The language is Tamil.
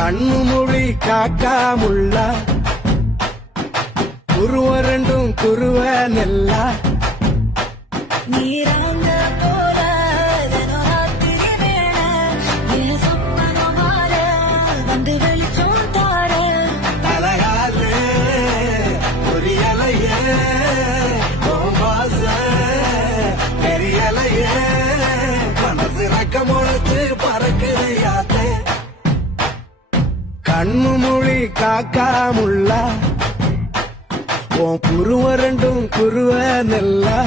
கண்ணு மொழி காக்காமுள்ள குருவ ரெண்டும் குருவ நெல்லா நீராங்க போல ராத்திரி வேளை என் சொப்பனம் மாற வந்து வெளிச்சம் தார அழகாலே புரியலையே வாச தெரியலையே மனசு ரக்கமுழுத்து பறக்குதையாத்தே கண்ணு மொழி காக்காமுள்ள உன் குருவ ரெண்டும் குருவ நெல்லா